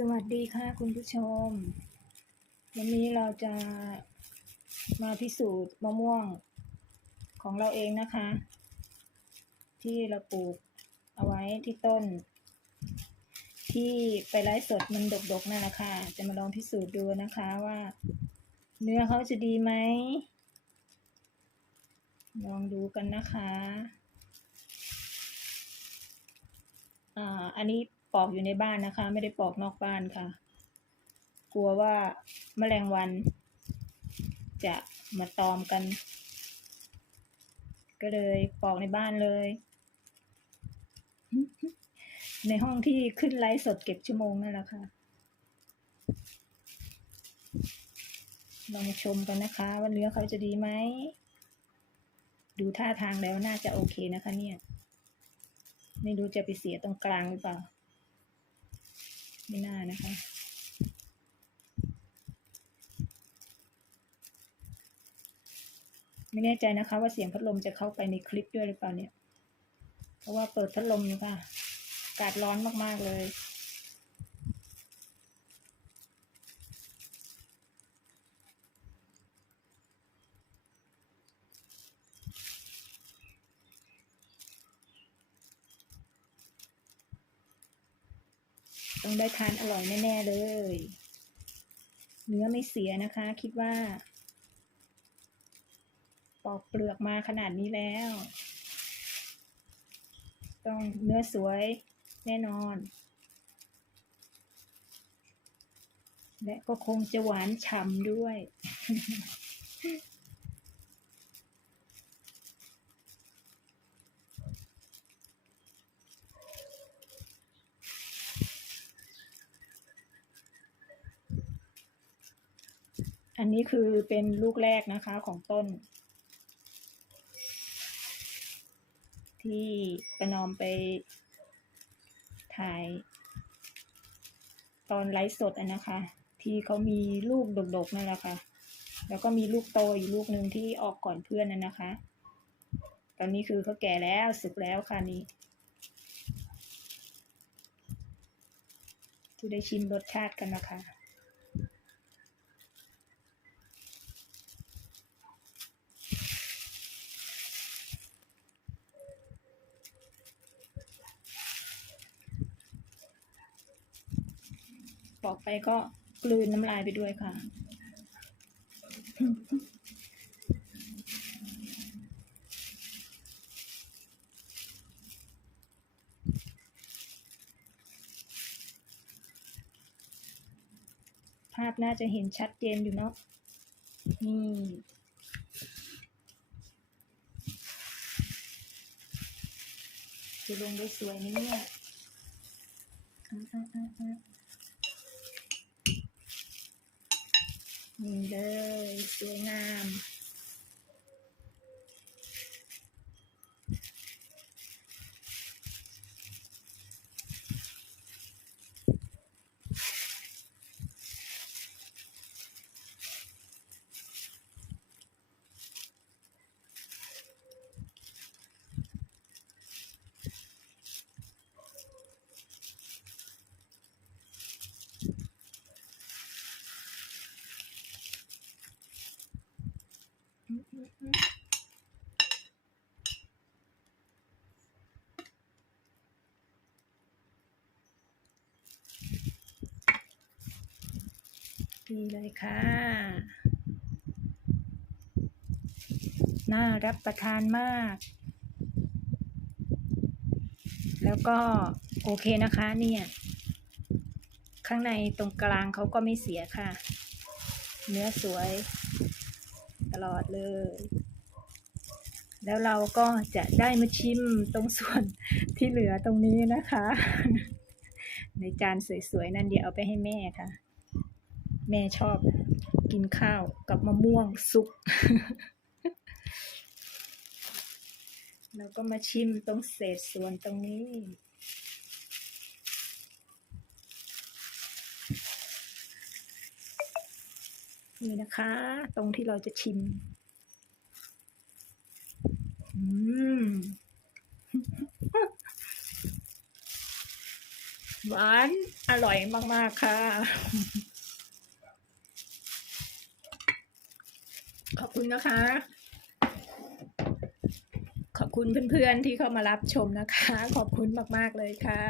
สวัสดีค่ะคุณผู้ชม วันนี้เราจะมาพิสูจน์มะม่วงของเราเองนะคะ ที่เราปลูกเอาไว้ที่ต้น ที่ไปไลฟ์สดมันดกๆนั่นแหละค่ะ จะมาลองพิสูจน์ดูนะคะว่า เนื้อเขาจะดีไหม ลองดูกันนะคะ อ่า อันนี้ ปอกอยู่ในบ้านนะคะ ไม่ได้ปอกนอกบ้านค่ะ กลัวว่าแมลงวัน จะมาตอมกัน ก็เลยปอกในบ้านเลย ในห้องที่ขึ้นไลฟ์สดเก็บชั่วโมงนั่นแหละค่ะลองชมกันนะคะ ว่าเนื้อเขาจะดีไหม ดูท่าทางแล้วน่าจะโอเคนะคะเนี่ย ไม่รู้จะไปเสียตรงกลางหรือเปล่า ไม่น่านะคะไม่แน่ใจนะคะ ว่าเสียงพัดลมจะเข้าไปในคลิปด้วยหรือเปล่าเนี่ย เพราะว่าเปิดพัดลมอยู่ค่ะอากาศร้อนมากๆเลย ต้องได้ทานอร่อยแน่ๆเลย เนื้อไม่เสียนะคะ คิดว่า ปอกเปลือกมาขนาดนี้แล้ว ต้องเนื้อสวยแน่นอน และก็คงจะหวานฉ่ำด้วย อันนี้คือเป็นลูกแรกนะคะของต้น ที่ประนอมไปถ่าย ตอนไลฟ์สดอะนะคะ ที่เขามีลูกดกๆนั่นแหละค่ะ แล้วก็มีลูกโตอยู่ลูกหนึ่งที่ออกก่อนเพื่อนน่ะนะคะ ตอนนี้คือเขาแก่แล้วสุกแล้วค่ะนี่จะได้ชิมรสชาติกันนะคะ ปอกไปก็กลืนน้ำลายไปด้วยค่ะ ภาพน่าจะเห็นชัดเจนอยู่เนาะนี่จะลงได้สวยไหมเนี่ยอะอะอะอะนี่ยสวยงา มอืมอื ดีเลยค่ะ น่ารับประทานมาก แล้วก็โอเคนะคะเนี่ย ข้างในตรงกลางเขาก็ไม่เสียค่ะ เนื้อสวย ตลอดเลย แล้วเราก็จะได้มาชิมตรงส่วนที่เหลือตรงนี้นะคะ ในจานสวยๆ นั่นเดี๋ยวเอาไปให้แม่ค่ะ แม่ชอบกินข้าวกับมะม่วงสุกแล้วก็มาชิมตรงเศษส่วนตรงนี้ นี่นะคะ ตรงที่เราจะชิม อืม หวาน อร่อยมาก ๆ ค่ะ ขอบคุณนะคะ ขอบคุณเพื่อน ๆ ที่เข้ามารับชมนะคะ ขอบคุณมาก ๆ เลยค่ะ